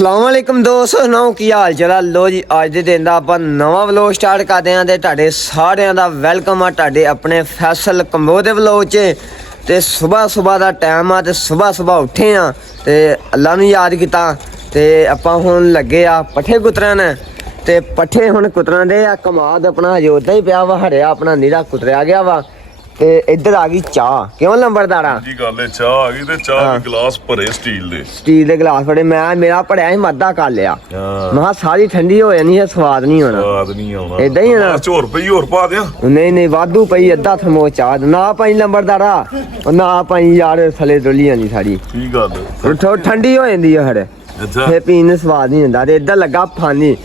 अस्सलामुअलैकुम दोस्तों सुनाओ की हाल चाल। लो जी अज के दिन का आप नवा व्लॉग स्टार्ट करते हैं। तुहाडे सारिਆਂ ਦਾ ਵੈਲਕਮ ਆ ਤੁਹਾਡੇ ਆਪਣੇ फैसल कंबो ਦੇ व्लॉग 'ਚ। ਤੇ सुबह ਦਾ ਟਾਈਮ ਆ ਤੇ सुबह ਉੱਠੇ ਆ ਤੇ ਅੱਲਾ ਨੂੰ ਯਾਦ ਕੀਤਾ ਤੇ ਆਪਾਂ ਹੁਣ ਲੱਗੇ ਆ ਪੱਠੇ ਕੁਤਰਨ ਤੇ ਪੱਠੇ ਹੁਣ ਕੁਤਰਨ ਦੇ ਆ। ਕਮਾਦ ਆਪਣਾ ਹਜੇ ਉਦਾਂ ਹੀ ਪਿਆ ਵਾ, ਹਰਿਆ ਆਪਣਾ ਨੀਰਾ ਕੁਤਰਿਆ ਗਿਆ ਵਾ ਤੇ ਇੱਧਰ ਆ ਗਈ ਚਾਹ। ਕਿਉਂ ਲੰਬਰਦਾਰਾ ਜੀ ਗੱਲ ਹੈ, ਚਾਹ ਆ ਗਈ ਤੇ ਚਾਹ ਦੇ ਗਲਾਸ ਭਰੇ ਸਟੀਲ ਦੇ ਗਲਾਸ ਫੜੇ। ਮੇਰਾ ਭੜਿਆ ਸੀ ਮੱਦਾ ਕਰ ਲਿਆ। ਮੈਂ ਕਿਹਾ ਸਾਰੀ ਠੰਡੀ ਹੋ ਜਾਣੀ ਹੈ, ਸਵਾਦ ਨਹੀਂ ਹੋਣਾ। ਸਵਾਦ ਨਹੀਂ ਆਉਣਾ ਏਦਾਂ ਹੀ ਨਾ। ਹੋਰ ਪਈ ਹੋਰ ਪਾ ਦਿਆਂ। ਨਹੀਂ ਵਾਧੂ ਪਈ ਅੱਧਾ ਥਰਮੋਸ ਚਾਹ ਨਾ ਪਾਈ ਲੰਬਰਦਾਰਾ, ਨਾ ਪਾਈ ਯਾਰ ਥਲੇ ਡੁੱਲੀ ਜਾਂਦੀ ਸਾਰੀ। ਕੀ ਗੱਲ ਠੰਡੀ ਹੋ ਜਾਂਦੀ ਹੈ ਹਰੇ। ਅੱਛਾ ਫੇ ਪੀਣ ਨੂੰ ਸਵਾਦ ਨਹੀਂ ਹੁੰਦਾ। ਤੇ ਇੱਧਰ ਲੱਗਾ ਫਾਨੀ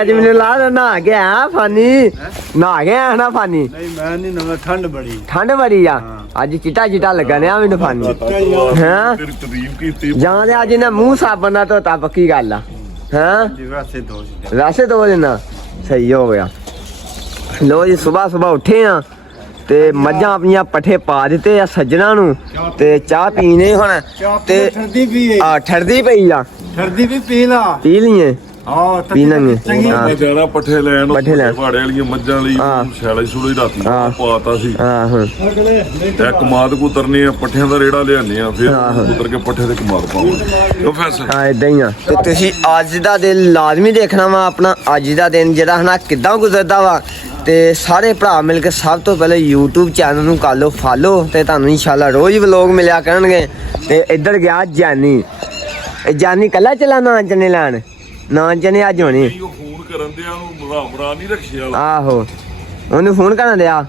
ਅੱਜ ਮੈਨੂੰ ਲਾ ਨਹਾ ਗਿਆ ਫਾਨੀ ਨਹਾ ਗਿਆ ਨਾ ਫਾਨੀ। ਨਹੀਂ ਮੈਂ ਨਹੀਂ ਨਵਾਂ, ਠੰਡ ਬੜੀ ਆ ਅੱਜ। ਚਿੱਟਾ ਲੱਗਾ ਨਿਆ ਮੈਨੂੰ ਫਾਨੀ। ਹਾਂ ਤੇਰੀ ਤਾਰੀਫ ਕੀਤੀ ਜਾਂ ਤੇ ਅੱਜ ਇਹਨੇ ਮੂੰਹ ਸਾਬਣ ਨਾਲ ਧੋਤਾ, ਪੱਕੀ ਗੱਲ ਆ। ਹਾਂ ਵੈਸੇ ਦੋ ਦਿਨ ਸਹੀ ਹੋ ਗਿਆ। ਲੋ ਜੀ ਸੁਬਾਹ ਉੱਠੇ ਆ ਤੇ ਮੱਝਾਂ ਆਪਣੀਆਂ ਪੱਠੇ ਪਾ ਦਿੱਤੇ ਆ ਸੱਜਣਾ ਨੂੰ ਤੇ ਚਾਹ ਪੀਣੇ ਹੁਣ ਤੇ ਠਰਦੀ ਪਈ ਆ। ਠਰਦੀ ਵੀ ਪੀ ਲਾ, ਪੀ ਲਈਏ ਪੀਣਾਂਗੇ। ਜਾਣਾ ਪੱਠੇ ਲੈਣ ਲੈਣ। ਵਾੜੇ ਵਾਲੀਆਂ ਮੱਝਾਂ ਲਈ ਛੈਲੇ ਛੁਲੇ ਰਾਤੀ ਪਾਤਾ ਸੀ। ਇੱਕ ਕਮਾਦ ਕੁਤਰਨੀ ਆ, ਪੱਠਿਆਂ ਦਾ ਰੇੜਾ ਲਿਆਨੇ ਆ, ਫਿਰ ਕੁਤਰ ਕੇ ਪੱਠੇ ਤੇ ਕਮਾਦ ਪਾਵਾਂਗੇ। ਪ੍ਰੋਫੈਸਰ ਹਾਂ ਇਦਾਂ ਹੀ ਆ। ਤੇ ਤੁਸੀਂ ਅੱਜ ਦਾ ਦਿਨ ਲਾਜ਼ਮੀ ਦੇਖਣਾ ਵਾ ਆਪਣਾ। ਅੱਜ ਦਾ ਦਿਨ ਜਿਹੜਾ ਹਨਾ ਕਿੱਦਾਂ ਗੁਜ਼ਰਦਾ ਵਾ ਤੇ ਸਾਰੇ ਭਰਾ ਮਿਲ ਕੇ ਸਭ ਤੋਂ ਪਹਿਲੇ YouTube ਚੈਨਲ ਨੂੰ ਕਰ ਲਓ ਫਾਲੋ ਤੇ ਤੁਹਾਨੂੰ ਇਨਸ਼ਾਅੱਲਾ ਰੋਜ਼ ਵਲੌਗ ਮਿਲਿਆ ਕਰਨਗੇ। ਤੇ ਇੱਧਰ ਗਿਆ ਜਾਨੀ ਕੱਲਾ ਚਲਾ ਨਾ ਚਨੇ ਲੈਣ ਨਾ ਚਨੇ ਅੱਜ ਹੋਣੀ। ਉਹ ਫੋਨ ਕਰਨ ਦਿਆ ਉਹਨੂੰ ਬਰਾ ਨਹੀਂ ਰੱਖਿਆ। ਆਹੋ ਉਹਨੂੰ ਫੋਨ ਕਰਨ ਦਿਆ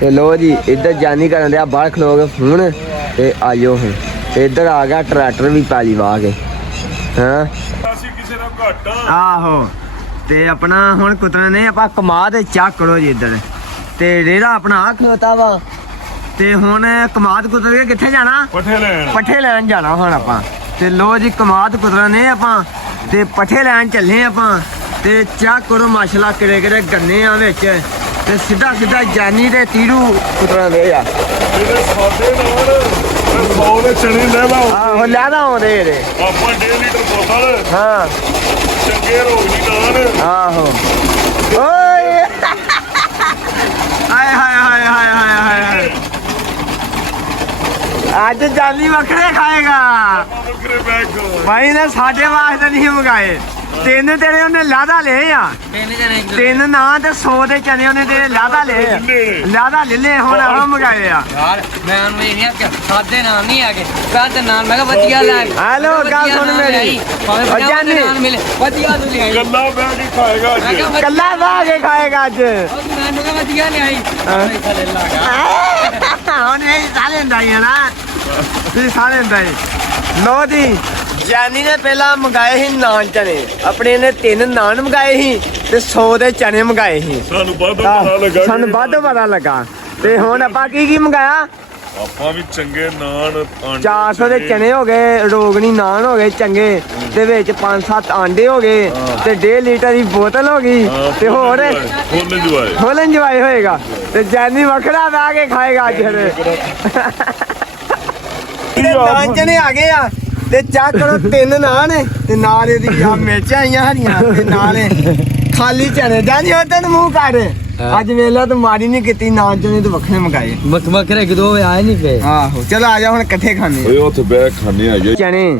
ਤੇ ਲੋ ਜੀ ਇੱਧਰ ਜਾਨੀ ਕਰਨ ਦਿਆ ਬਾਹਰ ਖਲੋ ਕੇ ਫੋਨ ਤੇ ਆਇਓ ਹੁਣ। ਤੇ ਇੱਧਰ ਆ ਗਿਆ ਟਰੈਕਟਰ ਵੀ ਪਾਲੀ ਵਾਹ ਕੇ। ਹਾਂ ਅਸੀਂ ਕਿਸੇ ਦਾ ਘੱਟ ਆਹੋ ਤੇ ਆਪਣਾ ਹੁਣ ਕੁਤਰਨ ਨੇ ਆਪਾਂ ਕਮਾਦ ਚੱਕ ਕਰੋ ਜੀ ਇੱਧਰ। ਤੇ ਰੇੜਾ ਆਪਣਾ ਆ ਖਲੋਤਾ ਵਾ ਤੇ ਹੁਣ ਕਮਾਦ ਕੁਤਰ ਕੇ ਕਿੱਥੇ ਜਾਣਾ? ਪੱਠੇ ਲੈਣ ਜਾਣਾ ਹੁਣ ਆਪਾਂ। ਤੇ ਲੋ ਜੀ ਕਮਾਦ ਕੁਤਰਨ ਨੇ ਆਪਾਂ ਤੇ ਪੱਠੇ ਲੈਣ ਚੱਲੇ ਆਪਾਂ। ਤੇ ਚੱਕ ਕਰੋ ਮਾਸ਼ਾਅੱਲਾ ਕਿਹੜੇ ਗੰਨੇ ਆ ਵਿੱਚ ਤੇ ਸਿੱਧਾ ਜਾਨੀ ਤੇ ਤੀਰੂ ਕੁਤਰਨ ਦੇ ਆ। ਇਹਦੇ ਸਾਡੇ ਨਾਲ 100 ਦੇ ਚਣੇ ਲੈ ਲਾਓ। ਆਹੋ ਲੈ ਦਾ ਆਉਂਦੇ ਇਹਦੇ ਆਪਾਂ 1.5 ਲੀਟਰ ਬੋਤਲ। ਹਾਂ ਚੰਗੇ ਰੋਗੀ ਨਾਨ। ਆਹੋ ਓਏ ਹਾਏ ਅੱਜ ਜਾਨੀ ਵੱਖਰੇ ਖਾਏਗਾ ਭਾਈ ਨੇ। ਸਾਡੇ ਵਾਸਤੇ ਨਹੀਂ ਮੰਗਾਏ। ਤਿੰਨ ਤੇਰੇ ਉਹਨੇ ਲਾਦਾ ਲਏ ਆ। ਤਿੰਨ ਨਾ ਤੇ 100 ਦੇ ਚਨੇ ਉਹਨੇ ਤੇਰੇ ਲਾਦਾ ਲਏ। ਲਾਦਾ ਲੈ ਲੈ ਹੁਣ ਆ ਮੰਗਾਏ ਆ ਯਾਰ। ਮੈਂ ਉਹਨੂੰ ਇਹ ਨਹੀਂ ਆਖਿਆ ਸਾਦੇ ਨਾਮ ਨਹੀਂ ਆਗੇ, ਸਾਦੇ ਨਾਮ ਮੈਂ ਕਿਹਾ ਵਧੀਆ ਲੈ। ਹੈਲੋ ਗੱਲ ਸੁਣ ਮੇਰੀ ਨਾਮ ਮਿਲੇ ਵਧੀਆ ਤੂੰ ਲਿਆਈ। ਗੱਲਾਂ ਬਹਿ ਕੇ ਖਾਏਗਾ ਅੱਜ। ਕੱਲਾ ਵਾ ਕੇ ਖਾਏਗਾ ਅੱਜ। ਮੈਨੂੰ ਕਿਹਾ ਵਧੀਆ ਲਿਆਈ। ਹੁਣ ਇਹ ਸਾਰੇ ਹੁੰਦਾ ਹੀ ਨਾ। ਤੁਸੀਂ ਸਾਰੇ ਹੁੰਦਾ ਹੀ। ਲੋ ਜੀ ਜਾਨੀ ਨੇ ਪਹਿਲਾਂ ਮੰਗਾਏ ਸੀ ਨਾਨ ਚਨੇ ਆਪਣੇ ਨੇ। 3 ਨਾਨ ਮੰਗਾਏ ਸੀ ਤੇ 100 ਦੇ ਚਨੇ ਮੰਗਾਏ ਸੀ। ਸਾਨੂੰ ਵੱਧ ਪਤਾ ਲੱਗਾ। ਤੇ ਹੁਣ ਆਪਾਂ ਕੀ ਮੰਗਾਇਆ? ਆਪਾਂ ਵੀ ਚੰਗੇ ਨਾਨ 400 ਦੇ ਚਨੇ ਹੋ ਗਏ, ਰੋਗਣੀ ਨਾਨ ਹੋ ਗਏ ਚੰਗੇ ਤੇ ਵਿੱਚ 5-7 ਆਂਡੇ ਹੋ ਗਏ ਤੇ 1.5 ਲੀਟਰ ਦੀ ਬੋਤਲ ਹੋ ਗਈ ਤੇ ਹੋਰ ਫੁੱਲ ਇੰਜੋਏ ਹੋਏਗਾ। ਤੇ ਜਾਨੀ ਵੱਖਰਾ ਬਹਿ ਕੇ ਖਾਏਗਾ ਅੱਜ। ਨਾਨ ਚਨੇ ਆ ਗਏ ਆ ਤੇ ਚੱਕ ਕਰੋ 3 ਨਾਨ ਤੇ ਨਾਲ ਇਹਦੀ ਆ ਮਿਰਚਾਂ ਆਈਆਂ ਹਰੀਆਂ ਤੇ ਨਾਲ ਖਾਲੀ ਚਨੇ। ਜਾਨੀ ਉਹ ਤੈਨੂੰ ਮੂੰਹ ਕਰ ਅੱਜ ਵੇਲਾ ਤੂੰ ਮਾੜੀ ਨਹੀਂ ਕੀਤੀ। ਨਾਨ ਚਨੇ ਤੂੰ ਵੱਖਰੇ ਮੰਗਾਏ। ਵੱਖਰੇ ਕਿਦੋਂ ਆਏ ਨਹੀਂ ਫੇ। ਆਹੋ ਚਲੋ ਆ ਜਾ ਹੁਣ ਇਕੱਠੇ ਖਾਣੇ। ਓਏ ਉੱਥੇ ਬੈਗ ਖਾਣੇ ਆਏ ਚਨੇ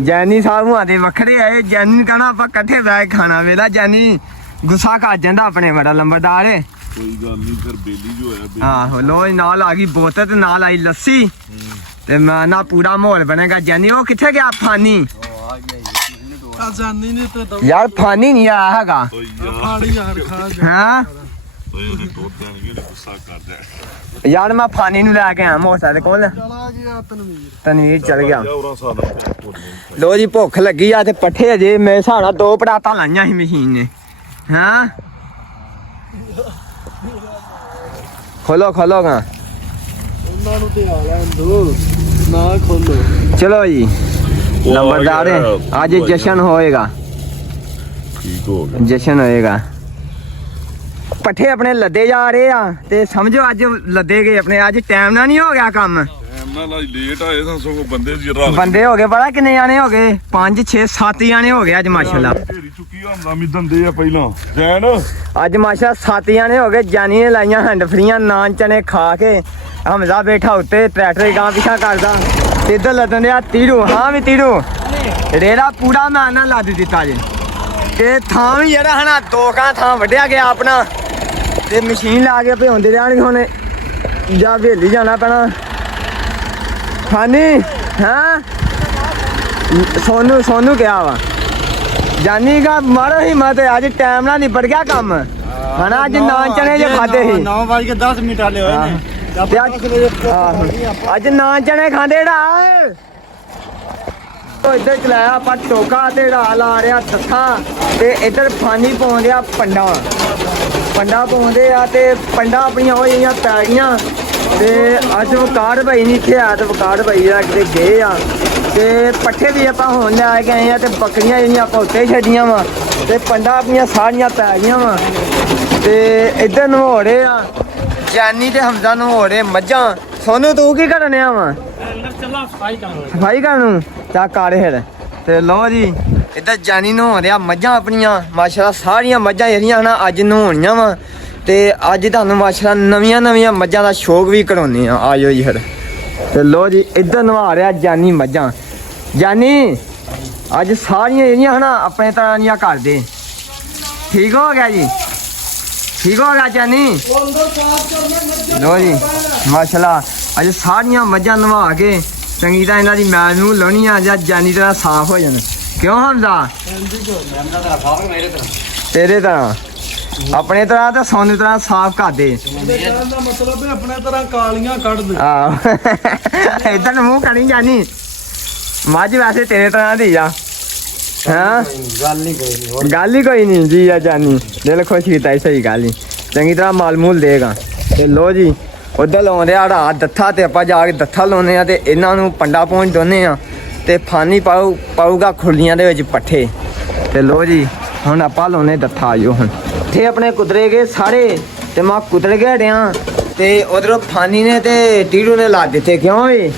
ਜਾਨੀ ਸਾਹਿਬ ਨੂੰ ਆਦੇ ਵੱਖਰੇ ਆਏ। ਜਾਨੀ ਨੂੰ ਕਹਣਾ ਆਪਾਂ ਇਕੱਠੇ ਬੈਗ ਖਾਣਾ। ਵੇਲਾ ਜਾਨੀ ਗੁੱਸਾ ਕਰ ਜਾਂਦਾ ਆਪਣੇ ਬੜਾ ਲੰਬਰਦਾਰ ਏ। ਕੋਈ ਗੱਲ ਨਹੀਂ ਫਿਰ ਬੇਲੀ ਜੋ ਹੋਇਆ। ਆਹੋ ਲੋ ਨਾਲ ਆ ਗਈ ਬੋਤਲ ਤੇ ਨਾਲ ਆਈ ਲੱਸੀ ਤੇ ਮੈਂ ਨਾ ਪੂਰਾ ਮਾਹੌਲ ਬਣੇਗਾ। ਜਾਨੀ ਉਹ ਕਿੱਥੇ ਗਿਆ ਫਾਨੀ? ਯਾਰ ਫਾਨੀ ਨਹੀਂ ਆਇਆ ਹੈਗਾ। ਹਾਂ ਯਾਰ ਮੈਂ ਫਾਨੀ ਨੂੰ ਲੈ ਕੇ ਆਇਆ ਮੋਟਰਸਾਈਕਲ ਕੋਲ। ਤਨਵੀਰ ਚਲ ਗਿਆ। ਲੋ ਜੀ ਭੁੱਖ ਲੱਗੀ ਆ ਤੇ ਪੱਠੇ ਅਜੇ ਮੇਰੇ ਹਿਸਾਬ ਨਾਲ 2 ਪੜਾਤਾਂ ਲਾਈਆਂ ਸੀ ਮਸ਼ੀਨ ਨੇ। ਹਾਂ ਖੋਲੋ ਗਾ ਉਹਨਾਂ ਨੂੰ ਤੇ ਆ ਲੈਣ ਦੋ ਨਾ ਖੋਲੋ। ਚਲੋ ਜੀ ਨੰਬਰਦਾਰ ਅੱਜ ਜਸ਼ਨ ਹੋਏਗਾ। ਠੀਕ ਹੋ ਗਿਆ ਜਸ਼ਨ ਹੋਏਗਾ। ਪੱਠੇ ਆਪਣੇ ਲੱਦੇ ਜਾ ਰਹੇ ਆ ਤੇ ਸਮਝੋ ਅੱਜ ਲੱਦੇ ਗਏ ਆਪਣੇ। ਅੱਜ ਟਾਈਮ ਨਾਲ ਨਹੀਂ ਹੋ ਗਿਆ ਕੰਮ। ਉਹਨਾਂ ਨਾਲ ਲੇਟ ਆਏ ਸਾਂ ਸਗੋਂ ਬੰਦੇ ਦੀ ਰਾਤ ਬੰਦੇ ਹੋ ਗਏ ਪਤਾ ਕਿੰਨੇ ਜਾਣੇ ਹੋ ਗਏ 5 6 7 ਜਾਣੇ ਹੋ ਗਏ ਅੱਜ ਮਾਸ਼ਾਅੱਲਾ ਢੇਰੀ ਚੁੱਕੀ ਹੁੰਦਾ ਵੀ ਦੰਦੇ ਆ ਪਹਿਲਾਂ ਜੈਨ ਅੱਜ ਮਾਸ਼ਾਅੱਲਾ 7 ਜਾਣੇ ਹੋ ਗਏ ਜਾਨੀ ਨੇ ਲਾਈਆਂ ਹੈਂਡ ਫਰੀਆਂ ਨਾਨ ਚਨੇ ਖਾ ਕੇ ਹਮਜ਼ਾ ਬੈਠਾ ਉੱਤੇ ਟਰੈਕਟਰ ਗਾਂ ਪਿਛਾ ਕਰਦਾ ਤੇ ਇੱਧਰ ਲੱਦਣ ਡਿਆ ਤੀੜੂ ਹਾਂ ਵੀ ਤੀੜੂ ਰੇੜਾ ਪੂਰਾ ਮੈਂ ਨਾ ਲੱਦ ਦਿੱਤਾ ਜੀ ਤੇ ਥਾਂ ਵੀ ਜਿਹੜਾ ਹਨਾ 2 ਕਾਂ ਥਾਂ ਵੱਢਿਆ ਗਿਆ ਆਪਣਾ ਤੇ ਮਸ਼ੀਨ ਲਾ ਕੇ ਭਿਉਂਦੇ ਰਹਿਣਗੇ ਹੁਣ ਜਾਂ ਵੇਲੀ ਜਾਣਾ ਪੈਣਾ ਹਾਨੀ ਹਾਂ ਸੋਨੂੰ ਕਿਹਾ ਵਾ ਜਾਨੀ ਦਾ ਮਾਰੋ ਹੀ ਮਤ ਅੱਜ ਟਾਈਮ ਨਾਲ ਨਿਬੜ ਗਿਆ ਕੰਮ ਹਨਾ ਅੱਜ ਨਾਨ ਚਣੇ ਜੇ ਖਾਦੇ ਸੀ 9:10 ਮਿੰਟ ਵਾਲੇ ਹੋਏ ਨੇ ਅੱਜ ਨਾਨ ਚਣੇ ਖਾਂਦੇ ਢਾ ਉਹ ਇੱਧਰ ਚਲਾਇਆ ਆਪਾਂ ਟੋਕਾ ਤੇ ਢਾ ਲਾ ਰਿਹਾ ਦੱਥਾ ਤੇ ਇੱਧਰ ਫਾਨੀ ਪਾਉਂਦੇ ਆ ਪੰਡਾ ਪਾਉਂਦੇ ਆ ਤੇ ਪੰਡਾ ਆਪਣੀਆਂ ਹੋ ਜਾਈਆਂ ਪੈ ਗਈਆਂ ਤੇ ਅੱਜ ਵਕਾਰ ਭਾਈ ਨਹੀਂ ਇੱਥੇ ਆ ਤੇ ਵਕਾਰ ਭਾਈ ਆ ਕਿਤੇ ਗਏ ਆ ਤੇ ਪੱਠੇ ਵੀ ਆਪਾਂ ਹੁਣ ਲੈ ਕੇ ਆਏ ਆ ਤੇ ਬੱਕਰੀਆਂ ਜਿਹੜੀਆਂ ਆਪਾਂ ਉੱਤੇ ਛੱਡੀਆਂ ਵਾ ਤੇ ਪੰਡਾ ਆਪਣੀਆਂ ਸਾਰੀਆਂ ਪੈ ਗਈਆਂ ਵਾ ਤੇ ਇੱਧਰ ਨਵੋ ਰਹੇ ਆ ਜਾਨੀ ਤੇ ਹਮਜ਼ਾ ਨਵੋ ਰਹੇ ਮੱਝਾਂ ਸੋਨੂੰ ਤੂੰ ਕੀ ਕਰਨ ਆ ਵਾ ਸਫਾਈ ਕਰਨ ਨੂੰ ਚਾ ਕਾੜੇ ਫਿਰ ਤੇ ਲਓ ਜੀ ਇੱਧਰ ਜਾਨੀ ਨਹਾਉਣ ਰਿਹਾ ਮੱਝਾਂ ਆਪਣੀਆਂ ਮਾਸ਼ਾਅੱਲਾ ਸਾਰੀਆਂ ਮੱਝਾਂ ਜਿਹੜੀਆਂ ਨਾ ਅੱਜ ਨਹਾਉਣੀਆਂ ਵਾ ਤੇ ਅੱਜ ਤੁਹਾਨੂੰ ਮਾਸ਼ਾਅੱਲਾ ਨਵੀਆਂ ਮੱਝਾਂ ਦਾ ਸ਼ੌਕ ਵੀ ਕਰਾਉਂਦੇ ਆ ਆਜੋ ਜੀ ਫਿਰ ਤੇ ਲਓ ਜੀ ਇੱਧਰ ਨਵਾ ਰਿਹਾ ਜਾਨੀ ਮੱਝਾਂ ਜਾਨੀ ਅੱਜ ਸਾਰੀਆਂ ਜਿਹੜੀਆਂ ਹਨਾ ਆਪਣੇ ਤਰ੍ਹਾਂ ਦੀਆਂ ਕਰਦੇ ਠੀਕ ਹੋ ਗਿਆ ਜੀ ਠੀਕ ਹੋ ਗਿਆ ਜਾਨੀ ਲਓ ਜੀ ਮਾਸ਼ਾਅੱਲਾ ਅੱਜ ਸਾਰੀਆਂ ਮੱਝਾਂ ਨਵਾ ਕੇ ਚੰਗੀ ਤਰ੍ਹਾਂ ਇਹਨਾਂ ਦੀ ਮੈਲ ਨੂੰ ਲਾਉਣੀ ਆ ਜਾਂ ਜਾਨੀ ਤਰ੍ਹਾਂ ਸਾਫ਼ ਹੋ ਜਾਣ ਕਿਉਂ ਹਮਜ਼ਾ ਤੇਰੇ ਤਰ੍ਹਾਂ ਆਪਣੇ ਤਰ੍ਹਾਂ ਤੇ ਸੋਨੇ ਤਰ੍ਹਾਂ ਸਾਫ਼ ਕਰ ਦੇ ਦਾ ਮਤਲਬ ਹੈ ਆਪਣੇ ਤਰ੍ਹਾਂ ਕਾਲੀਆਂ ਕੱਢ ਦੇ ਆਹ ਇਦਾਂ ਮੂੰਹ ਕਰੀ ਜਾਨੀ ਮੱਝ ਵੈਸੇ ਤੇਰੇ ਤਰ੍ਹਾਂ ਦੀ ਆ ਹਾਂ ਗੱਲ ਹੀ ਕੋਈ ਨਹੀਂ ਜੀ ਆ ਜਾਨੀ ਦਿਲ ਖੁਸ਼ ਕੀਤਾ ਸਹੀ ਗੱਲ ਹੀ ਚੰਗੀ ਤਰ੍ਹਾਂ ਮਾਲ ਮੂਲ ਦੇਗਾ ਤੇ ਲੋ ਜੀ ਉਧਰ ਲਾਉਂਦੇ ਆ ਰਾਤ ਦੱਥਾ ਤੇ ਆਪਾਂ ਜਾ ਕੇ ਦੱਥਾ ਲਾਉਂਦੇ ਆ ਤੇ ਇਹਨਾਂ ਨੂੰ ਪੰਡਾ ਪਹੁੰਚ ਦੋਨੇ ਆ ਤੇ ਫਾਨੀ ਪਾਊਗਾ ਖੁਰਲੀਆਂ ਦੇ ਵਿੱਚ ਪੱਠੇ ਤੇ ਲੋ ਜੀ ਹੁਣ ਆਪਾਂ ਲਾਉਨੇ ਦੱਥਾ ਆਇਓ ਹੁਣ ਇੱਥੇ ਆਪਣੇ ਕੁਤਰੇ ਗਏ ਸਾਰੇ ਤੇ ਮੈਂ ਕੁਤਰ ਕੇ ਹਟਿਆ ਤੇ ਉਧਰੋਂ ਫਾਨੀ ਨੇ ਤੇ ਟੀੜੂ ਨੇ ਲਾ ਦਿੱਤੇ ਕਿਉਂ ਵੀ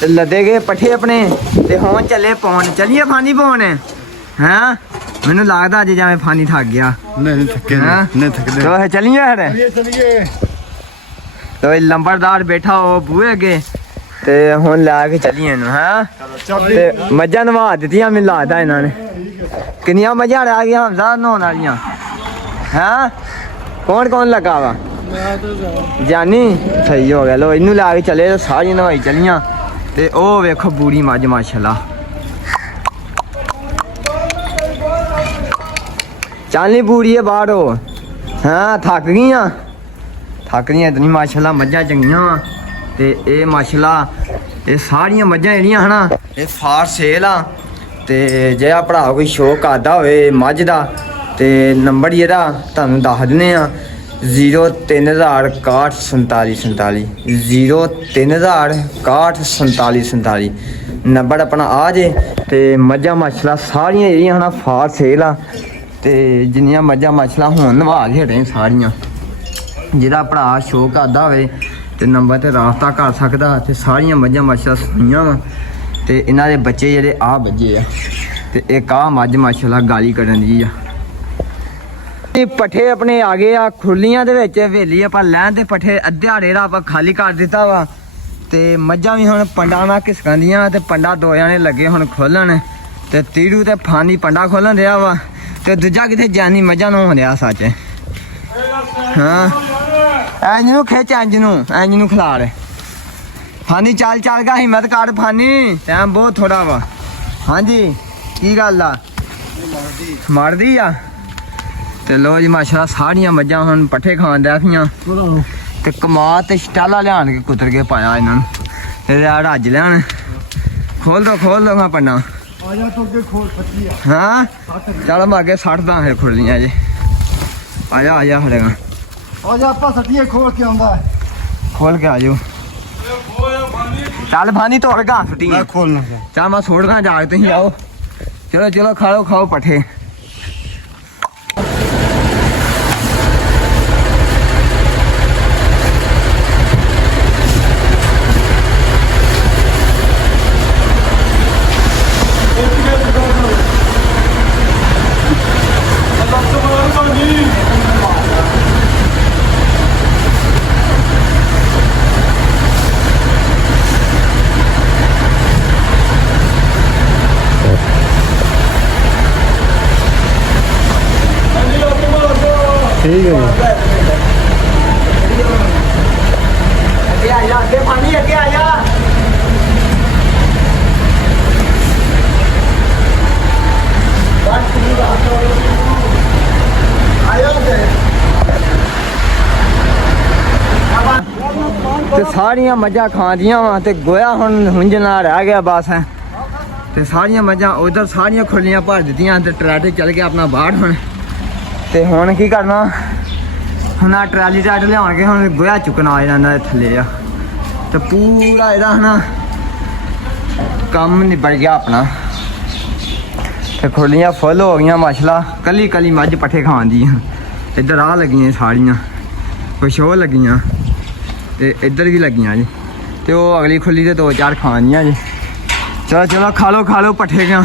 ਤੇ ਲੱਦੇ ਗਏ ਪੱਠੇ ਆਪਣੇ ਤੇ ਹੁਣ ਚੱਲੇ ਪਾਉਣ ਚੱਲੀਏ ਫਾਨੀ ਪਾਉਣ ਹੈਂ ਮੈਨੂੰ ਲੱਗਦਾ ਅੱਜ ਜਿਵੇਂ ਫਾਨੀ ਥੱਕ ਗਿਆ ਨਹੀਂ ਥੱਕੇ ਨਹੀਂ ਥੱਕਦੇ ਤੋ ਚੱਲੀਏ ਫਿਰ ਚਲੀਏ ਤੋ ਲੰਬਰਦਾਰ ਬੈਠਾ ਉਹ ਬੂਹੇ ਅੱਗੇ ਤੇ ਹੁਣ ਲਾ ਕੇ ਚੱਲੀਏ ਇਹਨੂੰ ਹੈਂ ਤੇ ਮੱਝਾਂ ਨਵਾ ਦਿੱਤੀਆਂ ਮੈਨੂੰ ਲੱਗਦਾ ਇਹਨਾਂ ਨੇ ਕਿੰਨੀਆਂ ਮੱਝਾਂ ਰਹਿ ਗਈਆਂ ਹਮਜ਼ਾ ਨਹਾਉਣ ਵਾਲੀਆਂ ਹੈਂ ਕੌਣ ਲੱਗਾ ਵਾ ਜਾਨੀ ਸਹੀ ਹੋ ਗਿਆ ਲੋ ਇਹਨੂੰ ਲਾ ਕੇ ਚੱਲੇ ਸਾਰੀਆਂ ਨਵਾਈ ਚੱਲੀਆਂ ਤੇ ਉਹ ਵੇਖੋ ਬੂੜੀ ਮੱਝ ਮਾਸ਼ਾਅੱਲਾ ਚਾਲੀ ਬੂੜੀ ਹੈ ਬਾਹਰ ਉਹ ਹਾਂ ਥੱਕ ਗਈਆਂ ਇਤਨੀ ਮਾਸ਼ਾਅੱਲਾ ਮੱਝਾਂ ਚੰਗੀਆਂ ਵਾ ਤੇ ਇਹ ਮਾਸ਼ਾਅੱਲਾ ਇਹ ਸਾਰੀਆਂ ਮੱਝਾਂ ਜਿਹੜੀਆਂ ਹਨਾ ਇਹ ਫਾਰ ਸੇਲ ਆ ਤੇ ਜੇ ਆ ਭਰਾ ਕੋਈ ਸ਼ੌਕ ਕਰਦਾ ਹੋਵੇ ਮੱਝ ਦਾ ਤੇ ਨੰਬਰ ਜਿਹੜਾ ਤੁਹਾਨੂੰ ਦੱਸ ਦਿੰਦੇ ਆ 03,0614747 03,0614747 ਨੰਬਰ ਆਪਣਾ ਆ ਜੇ ਤੇ ਮੱਝਾਂ ਮਾਸ਼ਾਅੱਲਾ ਸਾਰੀਆਂ ਜਿਹੜੀਆਂ ਹਨਾ ਫਾਰ ਸੇਲ ਆ ਤੇ ਜਿੰਨੀਆਂ ਮੱਝਾਂ ਮਾਸ਼ਾਅੱਲਾ ਹੁਣ ਨਵਾ ਕੇ ਹਟੇ ਸਾਰੀਆਂ ਜਿਹੜਾ ਭਰਾ ਸ਼ੌਕ ਕਰਦਾ ਹੋਵੇ ਤੇ ਨੰਬਰ ਤੇ ਰਾਬਤਾ ਕਰ ਸਕਦਾ ਤੇ ਸਾਰੀਆਂ ਮੱਝਾਂ ਮਾਸ਼ਾਅੱਲਾ ਸੂਈਆਂ ਵਾ ਤੇ ਇਹਨਾਂ ਦੇ ਬੱਚੇ ਜਿਹੜੇ ਆ ਵੱਜੇ ਆ ਤੇ ਇੱਕ ਆ ਮੱਝ ਮਾਸ਼ਾਅੱਲਾ ਗਾਲੀ ਕਰਨ ਦੀ ਆ ਇਹ ਪੱਠੇ ਆਪਣੇ ਆ ਗਏ ਆ ਖੁਰਲੀਆਂ ਦੇ ਵਿੱਚ ਹਵੇਲੀ ਆਪਾਂ ਲੈਣ ਤੇ ਪੱਠੇ ਅੱਧਿਆ ਰੇੜਾ ਆਪਾਂ ਖਾਲੀ ਕਰ ਦਿੱਤਾ ਵਾ ਤੇ ਮੱਝਾਂ ਵੀ ਹੁਣ ਪੰਡਾ ਨਾਲ ਘਿਸਕਾਂਦੀਆਂ ਤੇ ਪੰਡਾ 2 ਜਾਣੇ ਲੱਗੇ ਹੁਣ ਖੋਲਣ ਤੇ ਤੀੜੂ ਤੇ ਫਾਨੀ ਪੰਡਾ ਖੋਲਣ ਰਿਹਾ ਵਾ ਤੇ ਦੂਜਾ ਕਿਤੇ ਜਾਨੀ ਮੱਝਾਂ ਨੂੰ ਹੋ ਰਿਹਾ ਸੱਚ ਹਾਂ ਇੰਜ ਨੂੰ ਖਿੱਚ ਇੰਜ ਨੂੰ ਖਿਲਾੜ ਫਾਨੀ ਚੱਲ ਗਾ ਹਿੰਮਤ ਕਰ ਫਾਨੀ ਟਾਈਮ ਬਹੁਤ ਥੋੜਾ ਵਾ ਹਾਂਜੀ ਕੀ ਗੱਲ ਆ ਮਰਦੀ ਆ ਤੇ ਲੋ ਜੀ ਮਾਸ਼ਾਅੱਲਾ ਸਾਰੀਆਂ ਮੱਝਾਂ ਹੁਣ ਪੱਠੇ ਖਾਣ ਦਿਆ ਪਈਆਂ ਤੇ ਕਮਾ ਤੇ ਸਟਾਲਾ ਲਿਆਣ ਕੇ ਕੁਤਰ ਕੇ ਪਾਇਆ ਇਹਨਾਂ ਨੂੰ ਤੇ ਰੱਜ ਲੈਣ ਖੋਲ ਦੋ ਮੈਂ ਪੰਨਾ ਆ ਜਾ ਤੋ ਅੱਗੇ ਖੋਲ ਫੱਟੀ ਆ ਹਾਂ ਚੱਲ ਮੈਂ ਅੱਗੇ 60 ਦਾ ਫਿਰ ਖੁਰਲੀਆਂ ਜੇ ਆ ਜਾ ਹੜੇਗਾ ਆ ਜਾ ਆਪਾਂ ਸੱਟੀਏ ਖੋਲ ਕੇ ਆਉਂਦਾ ਖੋਲ ਕੇ ਆ ਜਾਓ ਚੱਲ ਫਾਨੀ ਤੋੜ ਗਾ ਸੁੱਟੀਆਂ ਮੈਂ ਖੋਲਣਾ ਚੱਲ ਮੈਂ ਛੋੜ ਗਾ ਜਾ ਕੇ ਤੁਸੀਂ ਆਓ ਚਲੋ ਖਾਓ ਪੱਠੇ ਠੀਕ ਹੈ ਜੀ। ਅੱਗੇ ਆ ਜਾ, ਅੱਗੇ ਪਾਣੀ, ਅੱਗੇ ਆ ਜਾ। ਤੇ ਸਾਰੀਆਂ ਮੱਝਾਂ ਖਾਂਦੀਆਂ ਵਾ ਤੇ ਗੋਇਆ ਹੁਣ ਹੁੰਜਣਾ ਰਹਿ ਗਿਆ ਬਸ। ਤੇ ਸਾਰੀਆਂ ਮੱਝਾਂ ਉਧਰ ਸਾਰੀਆਂ ਖੁੱਲੀਆਂ ਭਰ ਦਿੱਤੀਆਂ ਤੇ ਟਰੈਕਟਰ ਚੱਲ ਗਿਆ ਆਪਣਾ ਬਾਹਰ ਹੁਣ। ਤੇ ਹੁਣ ਕੀ ਕਰਨਾ, ਹੁਣ ਆ ਟਰਾਲੀ ਟਾਟ ਲਿਆਉਣਗੇ, ਹੁਣ ਗੋਇਆ ਚੁੱਕਣਾ ਆ ਜਾਂਦਾ ਥੱਲੇ ਆ ਤੇ ਪੂਰਾ ਇਹਦਾ ਹਨਾ ਕੰਮ ਨਿਬੜ ਗਿਆ ਆਪਣਾ। ਤੇ ਖੁੱਲੀਆਂ ਫੁੱਲ ਹੋ ਗਈਆਂ ਮਾਸ਼ਾਅੱਲਾ, ਕੱਲੀ ਕੱਲੀ ਮੱਝ ਪੱਠੇ ਖਾਂਦੀ ਆ। ਇੱਧਰ ਆ ਲੱਗੀਆਂ ਸਾਰੀਆਂ, ਕੁਛ ਉਹ ਲੱਗੀਆਂ ਤੇ ਇੱਧਰ ਵੀ ਲੱਗੀਆਂ ਜੀ। ਤੇ ਉਹ ਅਗਲੀ ਖੁੱਲੀ ਤੇ 2-4 ਖਾਣੀਆਂ ਜੀ। ਚਲੋ ਚਲੋ ਖਾ ਲਓ ਪੱਠੇ ਕਿਆ।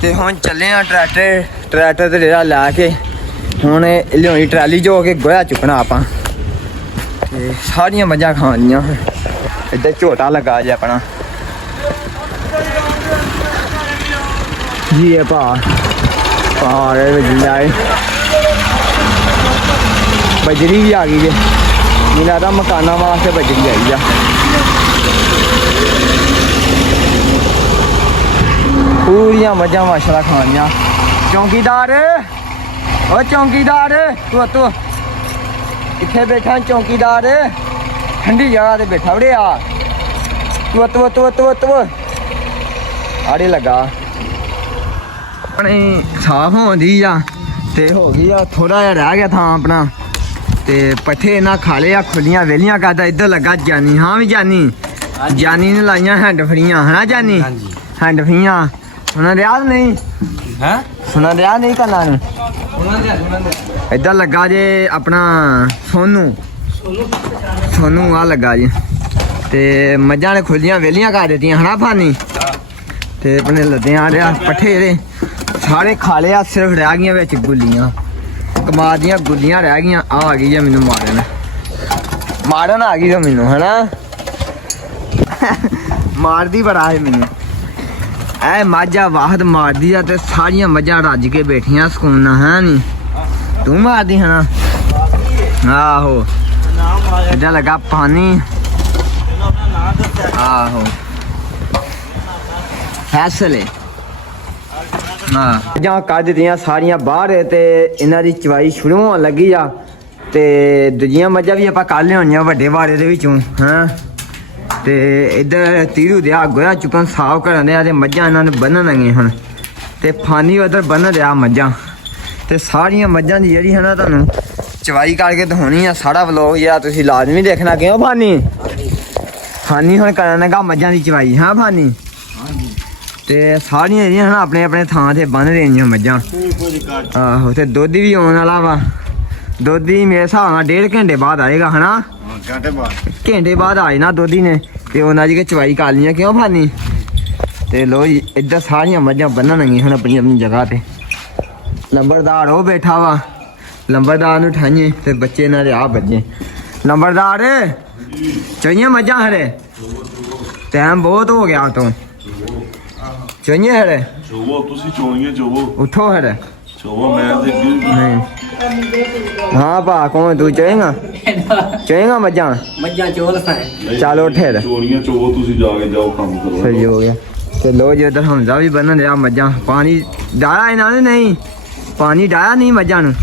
ਤੇ ਹੁਣ ਚੱਲੇ ਆ ਟਰੈਕਟਰ ਤੇ ਰੇੜਾ ਲਾ ਕੇ ਹੁਣ ਲਿਆਉਣੀ ਟਰਾਲੀ ਜੋ ਕੇ ਗੋਇਆ ਚੁੱਕਣਾ ਆਪਾਂ। ਤੇ ਸਾਰੀਆਂ ਮੱਝਾਂ ਖਾਣੀਆਂ। ਇੱਧਰ ਝੋਟਾ ਲੱਗਾ ਜੀ ਆਪਣਾ ਜੀ। ਇਹ ਪਾ ਰਹੇ ਵਿੱਚ ਜਾਏ ਬਜਰੀ ਵੀ ਆ ਗਈ ਜੀ। ਮੈਨੂੰ ਲੱਗਦਾ ਮਕਾਨਾਂ ਵਾਸਤੇ ਬਜਰੀ ਆਈ ਆ। ਪੂਰੀਆਂ ਮੱਝਾਂ ਮਾਸ਼ਾਅੱਲਾ ਖਾਣੀਆਂ। ਚੌਂਕੀਦਾਰ ਓ ਚੌਂਕੀਦਾਰ, ਤੂੰ ਇੱਥੇ ਬੈਠਾ ਚੌਂਕੀਦਾਰ, ਠੰਡੀ ਜਗ੍ਹਾ ਤੇ ਬੈਠਾ ਵੀਰੇ ਆ। ਤੂੰ ਆੜੇ ਲੱਗਾ ਆਪਣੀ ਸਾਫ ਹੋਂਦੀ ਆ ਤੇ ਹੋ ਗਈ ਆ। ਥੋੜਾ ਜਿਹਾ ਰਹਿ ਗਿਆ ਥਾਂ ਆਪਣਾ ਤੇ ਪੱਠੇ ਇਹਨਾਂ ਖਾ ਲਿਆ, ਖੁੱਲੀਆਂ ਵੇਲੀਆਂ ਕਰਦਾ। ਇੱਧਰ ਲੱਗਾ ਜਾਨੀ। ਹਾਂ ਵੀ ਜਾਨੀ ਨੇ ਲਾਈਆਂ ਹੈਂਡ ਫਰੀਆਂ ਹਨਾ ਜਾਨੀ? ਹੈਂਡ ਫਰੀਆਂ ਸੁਣਾ ਰਿਹਾ ਨਹੀਂ ਹੈ? ਸੁਣਾ ਰਿਹਾ ਨਹੀਂ ਕੰਨਾਂ ਨੂੰ? ਇੱਧਰ ਲੱਗਾ ਜੇ ਆਪਣਾ ਸੋਨੂੰ ਆ ਲੱਗਾ ਜੀ। ਤੇ ਮੱਝਾਂ ਨੇ ਖੁੱਲੀਆਂ ਵੇਲੀਆਂ ਕਰ ਦਿੱਤੀਆਂ ਹਨਾ ਫਾਨੀ। ਤੇ ਆਪਣੇ ਲੱਦਿਆਂ ਰਿਹਾ ਪੱਠੇ ਇਹਦੇ ਸਾਰੇ ਖਾ ਲਿਆ, ਸਿਰਫ ਰਹਿ ਗਈਆਂ ਵਿੱਚ ਗੁੱਲੀਆਂ, ਕਮਾਦ ਦੀਆਂ ਗੁੱਲੀਆਂ ਰਹਿ ਗਈਆਂ। ਆ ਗਈ ਜੇ ਮੈਨੂੰ ਮਾਰਨ ਆ ਗਈ ਜੋ ਮੈਨੂੰ ਹਨਾ ਮਾਰਦੀ ਬੜਾ ਹੈ ਮੈਨੂੰ। ਐ ਮਾਝਾ ਵਾਹਦ ਮਾਰਦੀ ਆ ਤੇ ਸਾਰੀਆਂ ਮੱਝਾਂ ਰੱਜ ਕੇ ਬੈਠੀਆਂ ਸਕੂਨ ਨਾਲ ਹੈ ਨੀ? ਤੂੰ ਮਾਰਦੀ ਹਨਾ? ਆਹੋ ਇੱਦਾਂ ਲੱਗਾ ਪਾਣੀ। ਆਹੋ ਫੈਸਲੇ ਜਾਂ ਕੱਢ ਦਿੱਤੀਆਂ ਸਾਰੀਆਂ ਬਾਹਰ ਤੇ ਇਹਨਾਂ ਦੀ ਚਵਾਈ ਸ਼ੁਰੂ ਹੋਣ ਲੱਗੀ ਆ। ਤੇ ਦੂਜੀਆਂ ਮੱਝਾਂ ਵੀ ਆਪਾਂ ਕੱਢ ਲਿਆਉਣੀਆਂ ਵੱਡੇ ਵਾੜੇ ਦੇ ਵਿੱਚੋਂ ਹਾਂ। ਤੇ ਇੱਧਰ ਤੀਰੂ ਦਿਆ ਗੋਇਆ ਚੁੱਕਣ ਸਾਫ਼ ਕਰਨ ਦਿਆ ਤੇ ਮੱਝਾਂ ਇਹਨਾਂ ਨੇ ਬੰਨਣ ਲਈਆਂ ਹੁਣ। ਤੇ ਫਾਨੀ ਉੱਧਰ ਬੰਨ ਦਿਆ ਮੱਝਾਂ। ਤੇ ਸਾਰੀਆਂ ਮੱਝਾਂ ਦੀ ਜਿਹੜੀ ਹੈ ਨਾ ਤੁਹਾਨੂੰ ਚਵਾਈ ਕਰਕੇ ਦਿਖਾਉਣੀ ਆ। ਸਾਰਾ ਵਲੋਗ ਜਿਹੜਾ ਤੁਸੀਂ ਲਾਜ਼ਮੀ ਦੇਖਣਾ। ਕਿਉਂ ਫਾਨੀ ਹੁਣ ਕਰਨ ਲੱਗਾ ਮੱਝਾਂ ਦੀ ਚਵਾਈ। ਹਾਂ ਫਾਨੀ ਤੇ ਸਾਰੀਆਂ ਜਿਹੜੀਆਂ ਹਨ ਆਪਣੇ ਆਪਣੇ ਥਾਂ ਤੇ ਬੰਨ ਰਹੀਆਂ ਮੱਝਾਂ। ਆਹੋ ਤੇ ਦੁੱਧ ਵੀ ਆਉਣ ਵਾਲਾ ਵਾ। ਦੁੱਧ ਹੀ ਮੇਰੇ ਹਿਸਾਬ ਨਾਲ 1.5 ਘੰਟੇ ਬਾਅਦ ਆਏਗਾ ਹਨਾ? ਘੰਟੇ ਬਾਅਦ ਆਏ ਨਾ ਦੁੱਧ ਹੀ ਨੇ। ਤੇ ਉਹਨਾਂ ਦੀ ਚਵਾਈ ਕਰ ਲਈਆਂ। ਕਿਉਂ ਫਾਨੀ? ਤੇ ਲੋ ਜੀ ਇੱਧਰ ਸਾਰੀਆਂ ਮੱਝਾਂ ਬੰਨਣਗੀਆਂ ਹੁਣ ਆਪਣੀ ਆਪਣੀ ਜਗ੍ਹਾ ਤੇ। ਲੰਬਰਦਾਰ ਉਹ ਬੈਠਾ ਵਾ, ਲੰਬਰਦਾਰ ਨੂੰ ਠਾਈਏ ਤੇ ਬੱਚੇ ਇਹਨਾਂ ਦੇ ਆ ਬੱਜੇ। ਲੰਬਰਦਾਰ ਚਾਹੀਏ ਮੱਝਾਂ ਹਰੇ? ਟਾਈਮ ਬਹੁਤ ਹੋ ਗਿਆ ਤੋਂ। ਚਾਹੀਏ ਹਰੇ? ਚੋਵੋ ਤੁਸੀਂ ਚੋਣੀਆਂ ਚੋਵੋ। ਉੱਠੋ ਹਰੇ ਚੋਵੋ ਮੈਂ ਤੇ ਨਹੀਂ। ਹਾਂ ਭਾ ਕੌਣ ਤੂੰ ਚਾਹੇਗਾ ਮੱਝਾਂ ਚੋਲ ਚੱਲ ਉੱਠ ਫਿਰ। ਚੋਣੀਆਂ ਚੋਵੋ ਤੁਸੀਂ ਜਾ ਕੇ ਜਾਓ ਕੰਮ ਕਰੋ। ਸਹੀ ਹੋ ਗਿਆ। ਤੇ ਲੋ ਜੀ ਇੱਧਰ ਹਮਜ਼ਾ ਵੀ ਬੰਨਣ ਦਿਆ ਮੱਝਾਂ। ਪਾਣੀ ਡਾਇਆ ਇਹਨਾਂ ਨੇ? ਨਹੀਂ ਪਾਣੀ ਡਾਇਆ ਨਹੀਂ ਮੱਝਾਂ ਨੂੰ?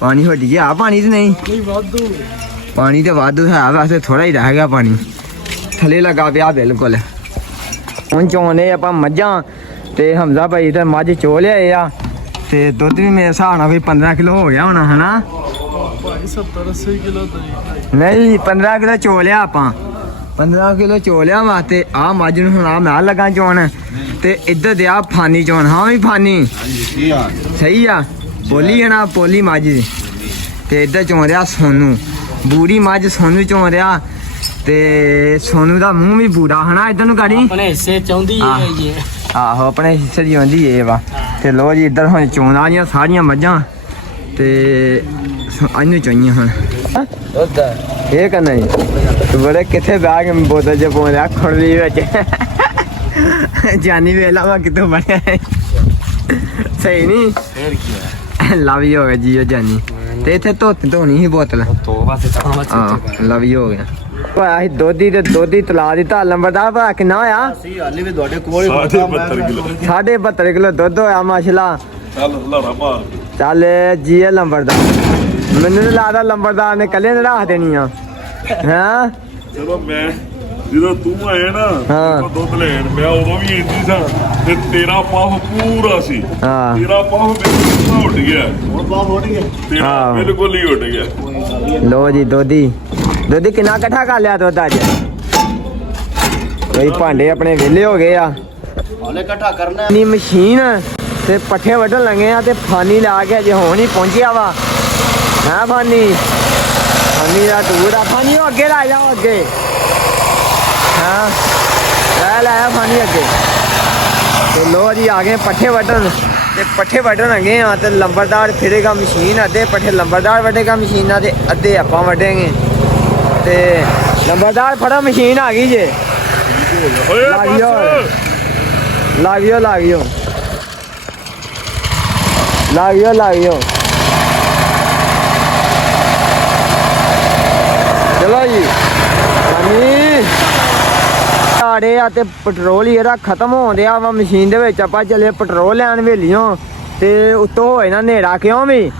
ਪਾਣੀ ਹੱਡੀ ਗਿਆ ਪਾਣੀ ਤੇ ਨਹੀਂ? ਪਾਣੀ ਤੇ ਵਾਧੂ ਹੈ ਵੈਸੇ, ਥੋੜਾ ਹੀ ਰਹਿ ਗਿਆ ਪਾਣੀ। ਥੱਲੇ ਲੱਗਾ ਪਿਆ ਬਿਲਕੁਲ। ਹੁਣ ਚੋਣੇ ਆਪਾਂ ਮੱਝਾਂ ਤੇ ਹਮਜ਼ਾ ਭਾਈ ਤੇ ਮੱਝ ਚੋ ਲਿਆਏ ਆ। ਤੇ ਦੁੱਧ ਵੀ ਮੇਰੇ ਹਿਸਾਬ ਨਾਲ ਕੋਈ 15 ਕਿਲੋ ਹੋ ਗਿਆ ਹੋਣਾ ਹਨਾ? 70-80 ਕਿਲੋ ਨਹੀਂ 15 ਕਿਲੋ ਚੋ ਲਿਆ ਆਪਾਂ। 15 ਕਿਲੋ ਚੋ ਲਿਆ ਵਾ। ਤੇ ਆਹ ਮੱਝ ਨੂੰ ਹੁਣ ਆ ਮੈਂ ਲੱਗਾ ਚੋਣ। ਤੇ ਇੱਧਰ ਦਿਆ ਫਾਨੀ ਚੋਣ। ਹਾਂ ਵੀ ਫਾਨੀ ਸਹੀ ਆ। ਪੋਲੀ ਹੈ ਨਾ? ਪੋਲੀ ਮੱਝ ਦੀ। ਤੇ ਇੱਧਰ ਚੋਣ ਰਿਹਾ ਸੋਨੂੰ, ਬੂਰੀ ਮੱਝ ਸੋਨੂੰ ਚੋਣ ਰਿਹਾ। ਤੇ ਸੋਨੂੰ ਦਾ ਮੂੰਹ ਵੀ ਬੂਰਾ ਹਨਾ? ਇੱਧਰ ਨੂੰ ਗਾੜੀ ਆਪਣੇ ਹਿੱਸੇ ਚਾਹੁੰਦੀ ਹੈ ਜੀ। ਆਹੋ ਆਪਣੇ ਹਿੱਸੇ ਦੀ ਆਉਂਦੀ ਏ ਵਾ। ਤੇ ਲੋ ਜੀ ਇੱਧਰ ਹੁਣ ਚੋਣ ਆ ਗਈਆਂ ਸਾਰੀਆਂ ਮੱਝਾਂ। ਤੇ ਇਹਨੂੰ ਚਾਹੀਆਂ ਹੁਣ ਇਹ ਕਰਨਾ ਜੀ। ਤੂੰ ਬੜੇ ਕਿੱਥੇ ਬਹਿ ਕੇ ਬੋਤਲ ਚ ਪਾਉਂ ਰਿਹਾ ਖੁਰਲੀ ਵਿੱਚ। ਜਾਨੀ ਵੇਲਾ ਵਾ ਕਿਤੋਂ ਬਣਿਆ ਸਹੀ ਨਹੀਂ? ਲਵ ਯੂ ਹੋ ਗਿਆ ਜੀਓ ਜਾਨੀ ਤੇ ਇੱਥੇ ਧੋਣੀ ਸੀ ਬੋਤਲ ਤੋਂ ਬਸ ਤਾਂ ਬਸ ਹਾਂ ਲਵ ਯੂ ਹੋ ਗਿਆ ਭਾਇਆ ਸੀ ਦੋਧੀ ਤਲਾ ਦਿੱਤਾ ਲੰਬਰਦਾਰ ਭਾ ਕਿੰਨਾ ਹੋਇਆ ਅਸੀਂ ਹਾਲੇ ਵੀ ਤੁਹਾਡੇ ਕੋਲ ਹੀ 72 ਕਿਲੋ 72 ਕਿਲੋ ਦੁੱਧ ਹੋਇਆ ਮਾਸ਼ਾਅੱਲਾ ਚੱਲ ਹਲਾਰਾ ਮਾਰ ਚੱਲ ਜੀਏ ਲੰਬਰਦਾਰ ਮੈਨੂੰ ਤਾਂ ਲੱਗਦਾ ਲੰਬਰਦਾਰ ਨੇ ਕੱਲੇ ਨੇ ਰੱਖ ਦੇਣੀ ਆ ਹਾਂ ਜਦੋਂ ਮੈਂ ਜਦੋਂ ਤੂੰ ਆਇਆ ਨਾ ਹਾਂ। ਆਪਾਂ ਦੁੱਧ ਲੈਣ ਮੈਂ ਉਦੋਂ ਵੀ ਇੰਨੀ ਸਾਂ ਤੇ ਤੇਰਾ ਪਾਹ ਪੂਰਾ ਸੀ ਹਾਂ। ਤੇਰਾ ਪਾਹ ਬਿਲਕੁਲ ਉੱਡ ਗਿਆ ਹੁਣ ਬਾਹ ਹੋ ਗਈ ਤੇਰਾ ਹਾਂ। ਬਿਲਕੁਲ ਹੀ ਉੱਡ ਗਿਆ ਲੋ ਜੀ ਦੋਧੀ ਕਿੰਨਾ ਇਕੱਠਾ ਕਰ ਲਿਆ ਦੁੱਧ ਅੱਜ ਕਈ ਭਾਂਡੇ ਆਪਣੇ ਵਿਹਲੇ ਹੋ ਗਏ ਆ ਹਾਲੇ ਇਕੱਠਾ ਕਰਨਾ ਨੀ ਮਸ਼ੀਨ ਤੇ ਪੱਠੇ ਵੱਢਣ ਲੱਗੇ ਆ ਤੇ ਫਾਨੀ ਲਾ ਕੇ ਅਜੇ ਹੁਣ ਹੀ ਪਹੁੰਚਿਆ ਵਾ ਹਾਂ ਫਾਨੀ ਦਾ ਟੂਰ ਆ ਫਾਨੀ ਉਹ ਅੱਗੇ ਲਾ ਜਾਓ ਅੱਗੇ ਹਾਂ ਲੈ ਫਾਨੀ ਅੱਗੇ ਤੇ ਲੋ ਜੀ ਆ ਗਏ ਪੱਠੇ ਵੱਢਣ ਤੇ ਪੱਠੇ ਵੱਢਣ ਲੱਗੇ ਆ ਤੇ ਲੰਬਰਦਾਰ ਫਿਰੇਗਾ ਮਸ਼ੀਨ ਅੱਧੇ ਪੱਠੇ ਲੰਬਰਦਾਰ ਵੱਢੇਗਾ ਮਸ਼ੀਨਾਂ ਦੇ ਅੱਧੇ ਆਪਾਂ ਵੱਢਾਂਗੇ ਤੇ ਲੰਬਰਦਾਰ ਫੜੋ ਮਸ਼ੀਨ ਆ ਗਈ ਜੇ ਓਏ ਲਾਗਿਓ ਚਲੋ ਜੀ ਆੜੇ ਆ ਤੇ ਪੈਟਰੋਲ ਹੀ ਇਹਦਾ ਖਤਮ ਹੋਣ ਡਿਆ ਵਾ ਮਸ਼ੀਨ ਦੇ ਵਿੱਚ ਆਪਾਂ ਚੱਲੇ ਪੈਟਰੋਲ ਲੈਣ ਵੇਲੀਓ ਤੇ ਉੱਤੋਂ ਹੋਏ ਨਾ ਹਨੇਰਾ ਕਿਉਂ ਵੀ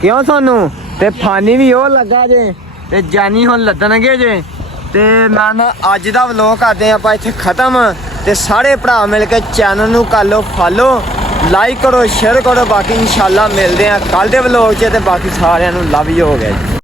ਕਿਉਂ ਸਾਨੂੰ ਤੇ ਫਾਨੀ ਵੀ ਉਹ ਲੱਗਾ ਜੇ ਤੇ ਜਾਨੀ ਹੁਣ ਲੱਦਣਗੇ ਜੇ ਤੇ ਮੈਂ ਨਾ ਅੱਜ ਦਾ ਵਲੋਗ ਕਰਦੇ ਆਪਾਂ ਇੱਥੇ ਖਤਮ ਤੇ ਸਾਰੇ ਭਰਾ ਮਿਲ ਕੇ ਚੈਨਲ ਨੂੰ ਕਰ ਲਓ ਫਾਲੋ ਲਾਈਕ ਕਰੋ ਸ਼ੇਅਰ ਕਰੋ ਬਾਕੀ ਇਨਸ਼ਾਅੱਲਾ ਮਿਲਦੇ ਆ ਕੱਲ ਦੇ ਵਲੋਗ 'ਚ ਤੇ ਬਾਕੀ ਸਾਰਿਆਂ ਨੂੰ ਲਵ ਯੂ ਹੋ ਗਿਆ ਜੀ।